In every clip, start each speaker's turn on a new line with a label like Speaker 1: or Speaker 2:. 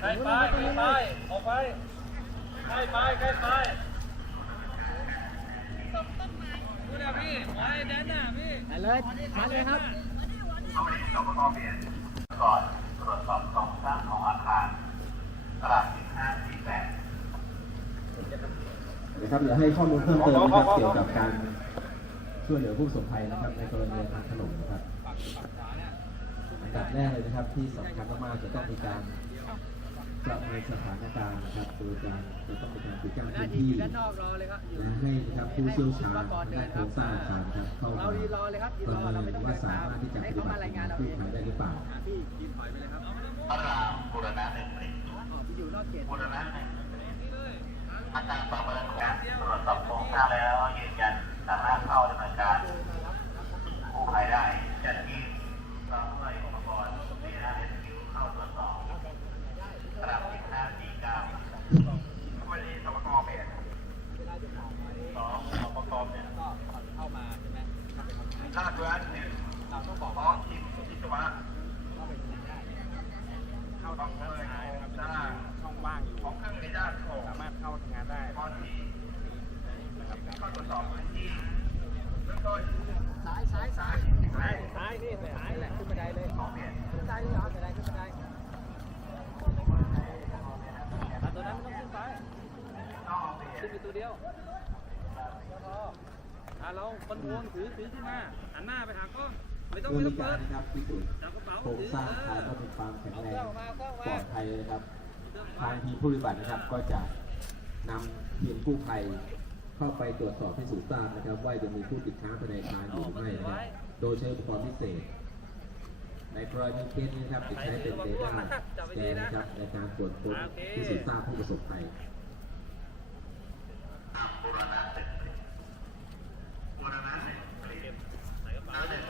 Speaker 1: ใกล้ไป
Speaker 2: ใกล้ไปออกไปใกล้ไปใกล้ไปดูนะพี่ไว้แดนน่ะพี่
Speaker 3: ไปเลยมาเลยครับ
Speaker 1: เข้าไปในสปกเปลี่ยนก่อนตรวจสอบโครงสร้างของอาคารตลาดสิบห้าสี่แปด
Speaker 4: นะครับเดี๋ยวให้ข้อมูลเพิ่มเติมนะครับเกี่ยวกับการช่วยเหลือผู้ประสบภัยนะครับ ในกรณีทางถนนนะครับอันดับแรกเลยนะครับที่สำคัญมากๆจะต้องมีการ ประเมินสถานการณ์นะครับโดยการจะต้องมีการปิดกั้น
Speaker 3: หน้า
Speaker 4: พื้น
Speaker 3: ที่
Speaker 4: ที่
Speaker 3: อยู่ด้านนอกรอเลยครับอยู่
Speaker 4: และให้นะครับผู้เชี่ยวชาญด้านโครงสร้างอาคารนะครับเข้า
Speaker 3: เรา
Speaker 4: มา
Speaker 3: ดีรอเลยครับ
Speaker 4: ป
Speaker 3: ร
Speaker 4: ระ
Speaker 3: อเรา
Speaker 4: เมิ
Speaker 3: ไม่
Speaker 4: น
Speaker 3: ต้อง
Speaker 4: ว่า
Speaker 3: เดิน
Speaker 4: สา
Speaker 3: ตาม
Speaker 4: มารถที่จะ
Speaker 3: ให้
Speaker 4: ปฏิ
Speaker 3: เขา
Speaker 4: บั
Speaker 3: มา
Speaker 4: ติ
Speaker 3: รายงานเรา
Speaker 4: ผู้
Speaker 3: เอง
Speaker 4: ภัยได้หรือเปล่า
Speaker 3: อะพี่กินถอยไปเลยครับ
Speaker 1: พระรามบุรณะหนึ่งหนึ่ง
Speaker 3: อ๋อพี่อยู่นอกเขต
Speaker 1: บุรณะหนึ่งอาการประเมินการตรวจสอบโครงสร้างแล้วยืนยันสามารถเข้าดำเนินการกู้ภัยได้จัดที่พร้อมด้วยอุปกรณ์มีหน้าเรสคิวเข้าตรวจสอบตลาดสิบห้าสี่เก้าวันนี้สปกเปลี่ยนสองสปกเนี่ย
Speaker 3: ก็เข้ามาใช่ไหมเข้าไปทำงาน
Speaker 1: ลาดเรือหนึ่ง
Speaker 3: เราต้องบอก
Speaker 1: พร้อ
Speaker 3: ว่าม
Speaker 1: ทีมวิศวะ
Speaker 3: เข้าไปทำงานได้
Speaker 1: เข้าต้องเลยนะครับด้าน
Speaker 3: ช่องว่างอยู่
Speaker 1: ของเครื่องในด้านของ
Speaker 3: สามารถเข้าทำงานได้
Speaker 1: พอที่เข้าตรวจสอบพื้นที่เบื้องต้น
Speaker 3: ซ้ายซ้ายซ้ายซ้ายซ้ายนี่ซ้ายแหละขึ้นบันไดเลย
Speaker 1: ขอเปลี่ยน
Speaker 3: ขึ้นซ้ายนี่เหรอบันไดขึ้นบันไดอะตัวนั้นไม่ต้องขึ้นไป
Speaker 1: ต้องเปลี่ยน
Speaker 3: ขึ้นอยู่ตัวเดียวพออะเรา คนโวนถือถือขึ้นมาหันหน้าไปหากล้องไม่ต้อง
Speaker 4: เพื่อ
Speaker 3: ไม่ต้
Speaker 4: มี
Speaker 3: อง
Speaker 4: การ
Speaker 3: เปิด
Speaker 4: นะครับพิสูจน์
Speaker 3: จับกระเป๋า
Speaker 4: โครง
Speaker 3: ถือ
Speaker 4: สร้าง
Speaker 3: เอ
Speaker 4: อาคาร
Speaker 3: อ
Speaker 4: ต้องมีความแข็งแรง
Speaker 3: เอาเข้าเอาเข้า
Speaker 4: ปลอดภัยนะครับ ทางทีมผู้ปฏิบัตินะครับก็จะนำทีมกู้ภัยเข้าไปตรวจสอบพิสูจน์ทราบนะครับ ว่าจะมีผู้ติดค้างภายในอาคารอยู่หรือไม่นะครับโดยใช้อุปกรณ์พิเศษ ในกรณีเคสนี้นะครับจะใช้เป็นเดต้าสแกนนะครับในการตรวจค้นพิสูจน์ทราบผู้ประสบภัย
Speaker 1: บุรณะหนึ่งบุรณะหนึ่งเปลี่ยน
Speaker 3: ใส่กระเป๋า
Speaker 1: หน้าห
Speaker 3: เรี
Speaker 1: นึ่
Speaker 3: ย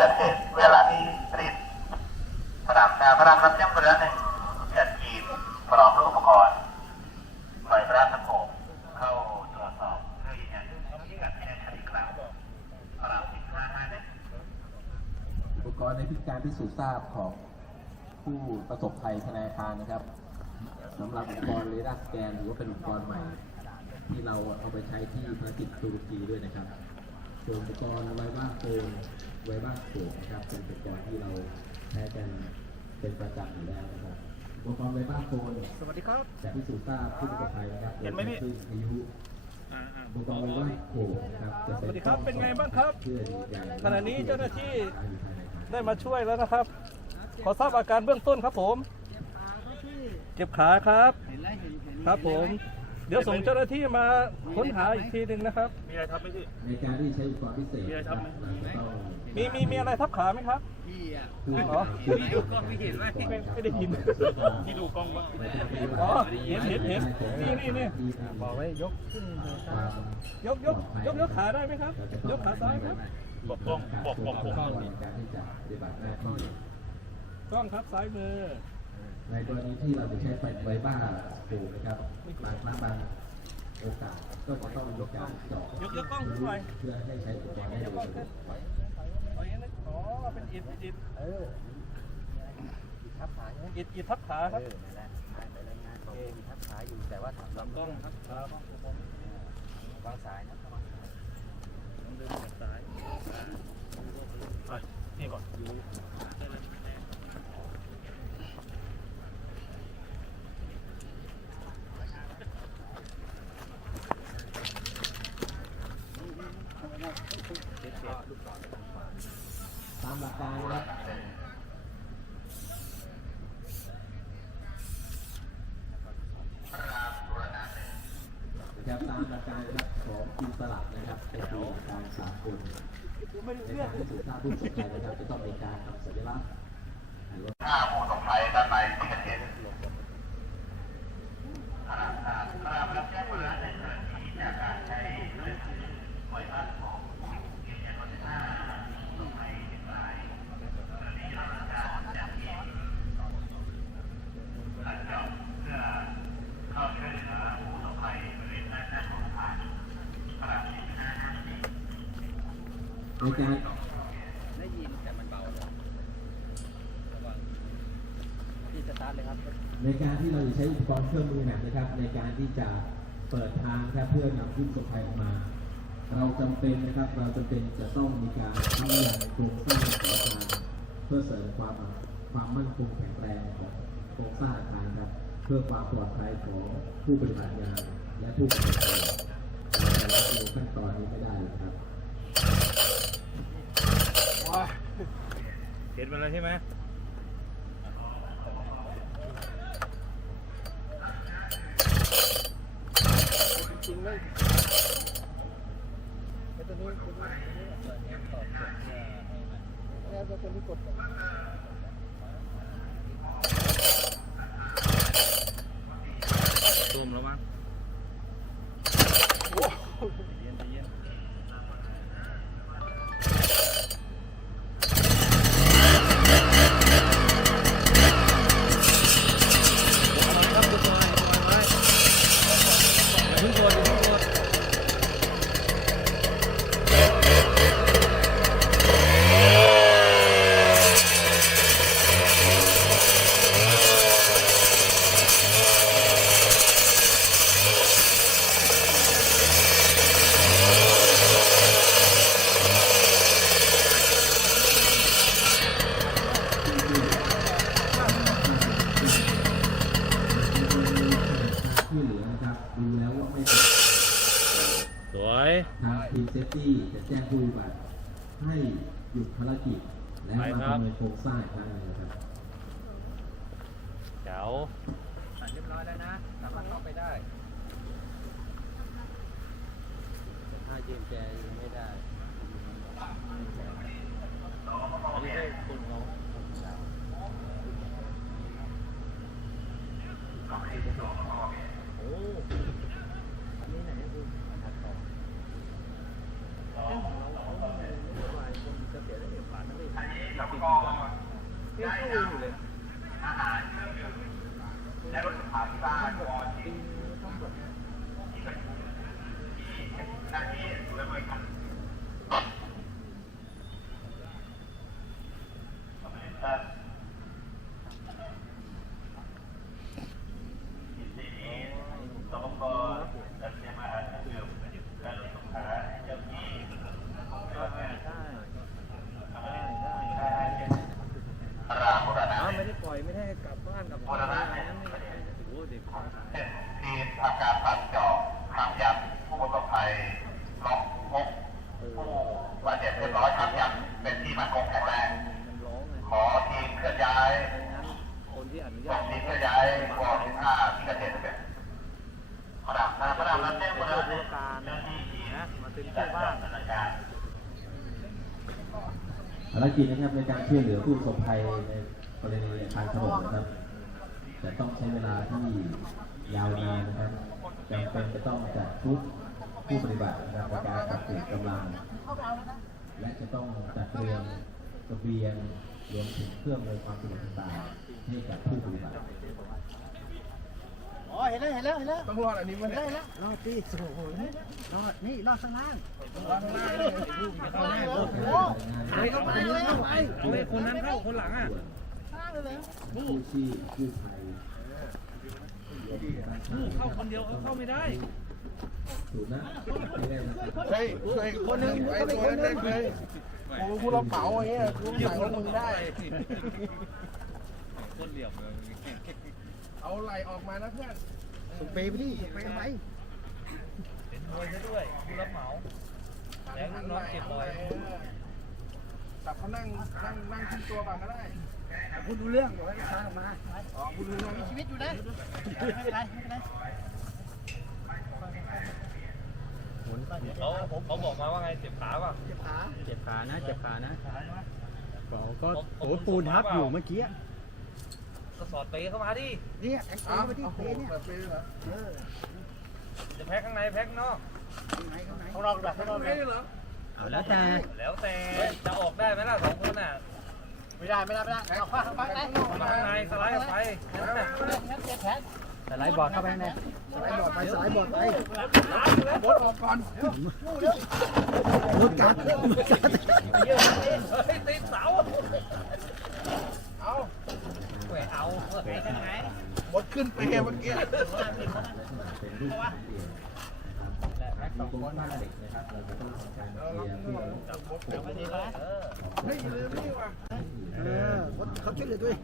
Speaker 3: กิ
Speaker 1: ดเหตุเวลานี้เปลี่ยนสนามชาพระรามรับแจ้งบูรณะหนึ่งจัดทีมพร้อมด้วยอุปกรณ์ไฟพระราชโคเข้าตรวจสอบเพื่อยืนยันพิกัดที่แน่ชัดอีกครั้งพระรามสิบห้าห้าหนึ่ง
Speaker 4: อุปกรณ์ในพิการพิสูจน์ทราบของผู้ประสบภัยภายในาคารนะครับสำหรับอุปกรณ์เรดาร์สแกนถือว่าเป็นอุปกรณ์ใหม่ ที่เราเอาไปใช้ที่ภารกิจตุรกีด้วยนะครับ ส่วนอุปกรณ์ไวบ้าโฟนไวบ้าโขกนะครับเป็นอุปกรณ์ที่เราใช้กันเป็นประจำอยู่แล้วนะครับอุปกรณ์ไวบ้าโฟน
Speaker 2: สวัสดีครับ
Speaker 4: จะพิสูจน์ทราบผู้ประสบภัยนะครับ
Speaker 2: เห็นไหมพี่
Speaker 4: โดยใช้คลื่นอายุ
Speaker 2: อ่าอ่า
Speaker 4: อุปกรณ์ไวบ้าโขกนะครับจะ
Speaker 2: สวัสดีครับเป็นไงบ้างครับ
Speaker 4: เพื่อยืนยัน
Speaker 2: ขณะนี้เจ้าหน้าที่
Speaker 4: อยู่ภายในอาคาร
Speaker 2: ได้มาช่วยแล้วนะครับ ขอทราบอาการเบื้องต้นครับผม เจ็บขาครับ ครับผม เดี๋ยวส่งเจ้าหน้าที่มาค้นหาอีกทีหนึ่งนะครับ มีอะไรทับไหมพี่
Speaker 4: ในการที่ใช้อุปกรณ์พิเศษ
Speaker 2: มีอะไรทำไหม
Speaker 4: เราจะต้อง
Speaker 2: มีมีมีอะไรทับขาไหมครับ
Speaker 4: พูด
Speaker 2: อ๋อ
Speaker 4: พูดดูกล้องไม่เห็นไหม
Speaker 2: ไม่ไม่ได้ยิน ที่ดูกล้องบ้างอ๋อเห็นเห็นเห็นนี่นี่นี่
Speaker 4: บอกไว้ยกขึ้น
Speaker 2: ยกยกยกยกขาได้ไหมครับ ยกขาซ้ายครับ
Speaker 4: บอกกล้องบอกบอกผมในการที่จะปฏิบัติหน้าที่
Speaker 2: กล้องครับซ้ายมือ
Speaker 4: ในกรณีที่เราจะใช้ไฟไฟบ้าสูงนะครับบางครั้งบางโอกาสก็จะต้องมีการเจาะ
Speaker 2: ยกยกกล้องขึ้นไป
Speaker 4: เพื่อให้ใช้อุปกรณ์ได้
Speaker 2: ยก
Speaker 4: โด
Speaker 2: กล้อยง
Speaker 4: สะด
Speaker 2: ขึ้
Speaker 4: วนก
Speaker 2: อ๋ออย่างนั้นอ๋อเป็นอิฐอิฐเออทับขาอิฐอิฐทับขาครับ
Speaker 5: ทับขาอยู่แต่ว่า
Speaker 2: ลำกล้องทับขาวา
Speaker 5: งสายนะ
Speaker 2: ต้องเดินทางซ้ายไปนี่ก่อน
Speaker 4: ตามหลักการนะครับนะครับตามหลักการนะครับของอินสลับนะครับเป็นหลักการสากล ในการที่สูจน์ทราบผู้สนใจนะครับจะต้องมีการทำสัญลักษณ์หรือว่า
Speaker 1: ห้าผู้สงสัยด้านในที่เห็นห้าห้าห้าในกรณีจากการใช้เครื่องไฟฟ้าของยืนยันว่าห้าผู้สงสัยเป็นรายกรณีเราทำการจัดทีมขัดเจาะเพื่อเข้าช่วยเหลือผู้สงสัยบริเวณด้านหน้าของอาคารขณะที่ห้าห้าสี่
Speaker 4: ในการ
Speaker 5: ได้ยินแต่มันเบาที่สตาร์ทเลยครับ
Speaker 4: ในการที่เราจะใช้อุปกรณ์เครื่องมือหนักนะครับ ในการที่จะเปิดทางครับเพื่อนำผู้ประสบภัยออกมา เราจำเป็นนะครับ เราจำเป็นจะต้องมีการทำงานโครงสร้างของอาคารเพื่อเสริมความความมั่นคงแข็งแรงของโครงสร้างอาคารครับ เพื่อความปลอดภัยของผู้ปฏิบัติงานและผู้ปฏิบัติงานเราจะละเลยขั้นตอนนี้ไม่ได้เลยครับ
Speaker 2: เห็นมันแล้วใช่ไหม
Speaker 5: จริงเลยไอ้ตัวนี้ตัวนี้แล้วตัวนี้กด
Speaker 2: ซูมแล้วมั้งเย็นเย็นครับทุกคนไว้อย่าเพิ่งกดอย่าเพิ่งกด
Speaker 1: ข
Speaker 4: ดูแล้วว่าไม่ปลอดภัย
Speaker 2: สวย
Speaker 4: ทางทีมเซฟตี้จะแจ้งผู้ปฏิบัติให้หยุดภารกิจ และ
Speaker 2: ไปครั
Speaker 4: มา
Speaker 2: บ
Speaker 4: ประเมินโครงสร้างอีกครั้งหนึงนะครับ
Speaker 2: เจ๋ว
Speaker 3: เรียบร้อยแล้วนะสามารถเข้าไปได้
Speaker 5: ถ้ายืมแกยังไม่ได้อันนี้ให้คุณเขา
Speaker 2: โอ้
Speaker 5: อันนี้ไหนคือถัดต่อเอ้ยของเราเขาไม่ได้ไม่ได้วายคนจะเสียได้เอกผ่านนะพี่เราปิดดีกว่า เฮ้ยเข้าอยู่เลยปีนี้าที่แบริการาวไม่ได้ปล่อยไม่ได้กลับบ้านกลับบ้านอะไรนั้นไม่ได้โอ้โหเด็ก
Speaker 1: ทีมทำการตัดเจาะทำยันผู้ประสบภัยล็อกพบผู้บาดเจ็บเรียบร้อยทำยันเป็นที่มั่นคงแข็งแรงขอทีมเคลื่อนย้าย
Speaker 5: คนที่อนุ
Speaker 1: ส่
Speaker 5: ญางต
Speaker 1: ทีมเคลื่อนย้ายวอร์ดห้าที่เกิดเหตุเป็นระดับน้าระดับนั้นแจ้ง
Speaker 5: เป็น
Speaker 1: ผู้
Speaker 5: ตัว
Speaker 1: รับ
Speaker 5: ธุรการนะนะมาถึง
Speaker 1: จั
Speaker 5: ที่
Speaker 1: ด
Speaker 5: บ้าน
Speaker 1: สถานการ
Speaker 4: ภารกิจนะครับในการช่วยเหลือผู้ประสบภัยในกรณีทางถนนนะครับจะต้องใช้เวลาที่ ยาวนานนะครับจำเป็นจะต้องจัดชุดผู้ปฏิบัตินะครับในการปรับเปลี่ยนกำลัง และจะต้องจัดเตรียมเบียงรวมถึงเครื่องอำนวยความสะดวกต่างๆให้กับผู้ปฏิบัติ
Speaker 5: อ๋อเห็นแล้วเห็นแล้วเห็นแล้วต้องรอดอันนี้มันได้แล้วรอดที่โอ้โหรอดนี่รอดข้างล่างรอดข้างล่างเลยข้างล่างโอ้โหหายเข้าไปเลยเข้าไป
Speaker 3: เอาไอ้คนนั้นเข้าคนหลังอะ
Speaker 4: กู้ชีพกู้ภัย
Speaker 3: เข้าคนเดียวเขาเข้าไม่ได้
Speaker 4: ถูกนะไม่ได้นะครับ
Speaker 5: เฮ้ยเฮ้ยคนหนึ่งไอ้ตัวนั้นเลยกูกูรับเหมาอย่างเงี้ยกูใส่ของมึงได้
Speaker 3: คนเหลี่ยมเลย
Speaker 5: เอาไหลออกมานะเพื่อนส่งเปไปดิไปทำไม
Speaker 3: เป็นมวยซะด้วยผู้รับเหมาแล้วลูกน้องเก็บรอย
Speaker 5: จับเขานั่งนั่งนั่งขึ้นตัวก่อนก็ได้ คุณดูเรื่องเดี๋ยวให้ช้างออกมาอ๋อคุณดูเรื่องมีชีวิตอยู่นะไม่เป็นไรไม่เป็นไร
Speaker 3: เขาเขาบอกมาว่าไงเจ็บขาป่ะ
Speaker 5: เจ็บขา
Speaker 6: เจ็บขานะเจ็บขานะเราก็โอ้ปูนทับอยู่เมื่อกี้
Speaker 3: ก็สอดเปเข้ามาดิ
Speaker 5: เนี่ยแข็งๆไปที่เพเนี่ยเปิดเหรอเออ
Speaker 3: จะแพ็คข้างในแพ็คข้างนอก
Speaker 5: ข้างในข้างในข้างนอกแบบข้างนอกเลยเหรอ
Speaker 6: เอาแล้วแต่
Speaker 3: แล้วแต่จะออกได้ไหมล่ะสองคนน่ะ
Speaker 5: ไม่ได้ไม่ได้ไม่ได้เอาข้างข้างใน
Speaker 3: มาข้างในสไลด์ออกไป
Speaker 5: เจ็บแขน
Speaker 6: แต่ไลฟ์บอร์ดเข้าไปข้างใน
Speaker 5: สไลด์บอร์ดไปสไลด์บอร์ดไปบดออกก่อน
Speaker 6: รถกัดรถกัด
Speaker 3: เติดเสา
Speaker 5: เอา
Speaker 3: แหวเอาไปข้างไหน
Speaker 5: บดขึ้นไปเมื่อกี้
Speaker 4: สามเหลี่ยมนะครับมีโครงสร้าเหล็กนะครับเราจะต้องทำการเคลียร์เพื่อปกป้อง
Speaker 5: เฮ้ยลืมนี่ว่ะเออเขาช่วยเหลือด้วย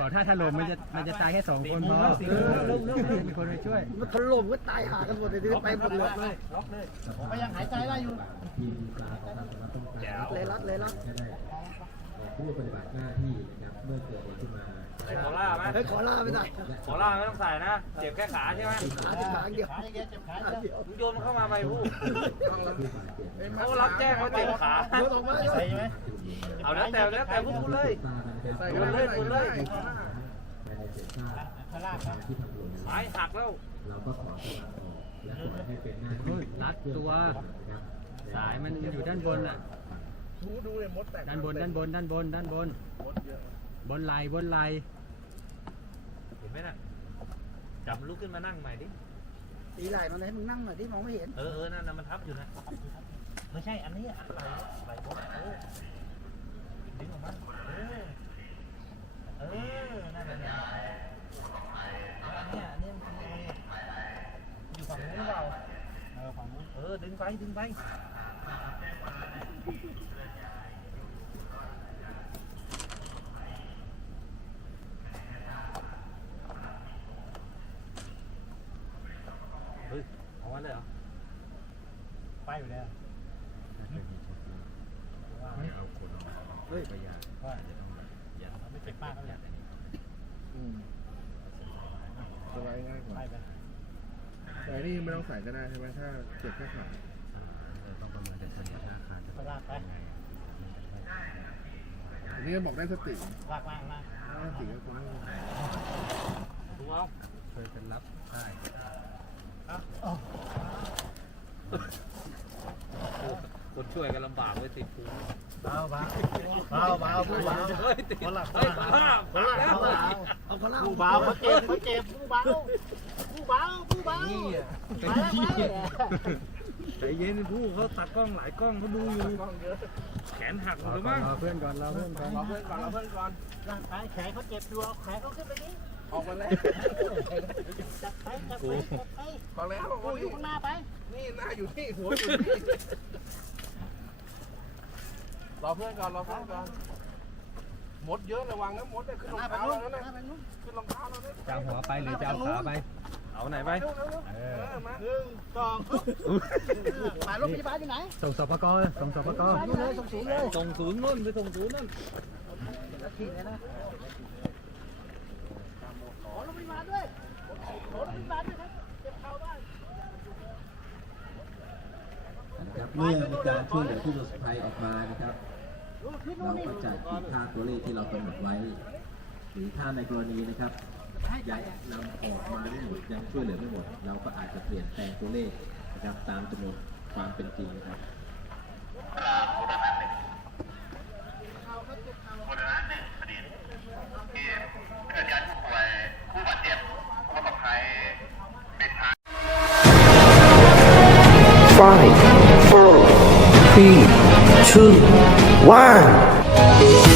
Speaker 6: ก่อนถ้าถล่มมันจะมันจะตายแค่สองคนพอมีคนไปช่วย
Speaker 5: มันถล่มก็ตายหากันหมดเลยไปหมดเลยล็อ
Speaker 4: ก็ยังหายใจได้อยู่ทีมปลาของเราสามาต้องกัน
Speaker 5: เลยรัดเลยรัด
Speaker 4: ให้ได้ผู้ปฏิบัติหน้าที่นะครับเมื่อเกิดเหตุขึ้นมา
Speaker 3: ใส่โคล่าไหม
Speaker 5: เฮ้ยขอลาไปหน่อย
Speaker 3: โคล่าไม่ต้องใส่นะ เจ็บแค่ขาใช่ไหม
Speaker 5: ขาเจ็บขาเดียวขาเดียว
Speaker 3: มึงโยนมันเข้ามาไปผู้
Speaker 4: ผู้บาดเจ็บ
Speaker 3: เขารับแจ้งว่าเจ็บขา
Speaker 5: โยนออกมาใส่ไหม
Speaker 3: เอาแล้วแต่แล้วแต่พูดเลย
Speaker 4: ใส่
Speaker 3: กันเลยคุณเลย
Speaker 4: ภายในเศษซากที่ทำหล่น
Speaker 3: สายหักแล้ว
Speaker 4: เราก็ถอนกำลังออกและปล่อยให้เป็นหน้าที่
Speaker 6: รัดตัว
Speaker 4: นะครับ
Speaker 6: สายมันอยู่ด้านบนอะ
Speaker 5: ดูดูเลยมดแตก
Speaker 6: ด้านบนด้านบนด้านบนด้านบนบนไหลบนไหล
Speaker 3: เห็น ไหมน่ะจับมันลุกขึ้นมานั่งใหม่ดิ
Speaker 5: ตีไหล่มันให้มึงนั่งหน่อยที่มองไม่เห็น
Speaker 3: เออเออนั่นน่ะมันทับอยู่นะ ไม่ใช่อันนี้อันไหลไหลบนเออดึงออกมาเออเออนั่นน่ะเนี่ยอันเนี้ยอันเนี้ยมันคืออยู่ฝั่งนู้นหรือเปล่าเออฝั่งนู้นเออดึงไปดึงไป เฮ้ยเอาไว้เลยเหรอ
Speaker 6: ไปอยู่แล้ว
Speaker 7: เฮ้ยยา
Speaker 6: ว่าจะต้องอย่าไม่เป็นป้าเขาเลย
Speaker 7: อืมสบายง่ายกว่า
Speaker 6: ไปไป
Speaker 7: แต่นี่ไม่ต้องใส่ก็ได้ใช่ไหมถ้าเจ็บแค่ขา
Speaker 6: ไประเมินแต่เฉลี่ยรากไป
Speaker 7: อันนี้บอกได้สติ
Speaker 6: ลากลางลาก
Speaker 7: ถ้าสติก็คงไม่เป็นไร
Speaker 3: ดูเอา
Speaker 8: เคยเป็นรับได้
Speaker 3: คนช่วยกันลำบากเลยติดคุก
Speaker 6: เบาเบาเบาเบาผู้เบา
Speaker 3: เฮ้ยติด
Speaker 6: คนละ
Speaker 3: เฮ้ยบ้า
Speaker 6: คนละ
Speaker 3: แล้ว
Speaker 6: เบาเอาคนละผู้เบาเขาเจ็บเขาเจ็บผู้เบาผู้เบาผู้เบาไปแล้วไปแล้ว
Speaker 3: ใจเย็นผู้เขาตัดกล้องหลายกล้องเขาดูอยู่แขนหักหมดเลยมั้ง
Speaker 8: รอเพื่อนก่อนรอเพื่อนก่อน
Speaker 7: เอาเพื่อนก่อนเราเพื่อนก่อน
Speaker 6: ร่างกายแขนเขาเจ็บอยู่เอาแขนเขาขึ้นไปดิ
Speaker 7: ออกมาแล้ว
Speaker 6: จับไปจับไปจับไป
Speaker 7: พอแล้ว
Speaker 6: กูอยู่ข้างหน้าไป
Speaker 7: นี่หน้าอยู่นี่หัวอยู่นี่ รอเพื่อนก่อนรอเพื่อนก่อนมดเยอะระวังนะมดเนี่ยขึ้นรอง
Speaker 6: หน้าไป
Speaker 7: เท้า
Speaker 6: นู้น
Speaker 7: แล้ว
Speaker 6: ห
Speaker 7: นะ
Speaker 6: น้าไปนู้น
Speaker 7: ขึ้นรองเท้าแล้วนะ
Speaker 8: จะเอาหัวไปหรือจะเอาขาไป
Speaker 3: เอาไหนไป
Speaker 7: เร็วเร็วเร็ว
Speaker 8: เอ
Speaker 7: เอ
Speaker 8: อ
Speaker 7: อมา
Speaker 6: หนึ่งสองหมายรถพยาบาลอยู่ไหน
Speaker 8: ส่งสปกเลยส่งสปก
Speaker 6: นู่นเลยส่งสูงเลย
Speaker 3: ส่งศูนย์นู่นไปส่งศูนย์นั่น
Speaker 6: ขี่เลยนะขอรถพยาบาลด้วยขอรถพยาบาลด้วยครับเจ็บเข่าได้
Speaker 4: นะครับเมื่อมีการช่วยเหลือผู้ประสบภัยออกมานะครับ
Speaker 6: ที่นู่
Speaker 4: เราก็จะคิดค่าตัวเลขที่เรากำหนดไว้ หรือถ้าในกรณีนะครับย้ายนำออกมาไม่หมดยังช่วยเหลือไม่หมด เราก็อาจจะเปลี่ยนแปลงตัวเลขนะครับตามจำนวนความเป็นจริงนะครับ
Speaker 9: สี่
Speaker 10: two, one.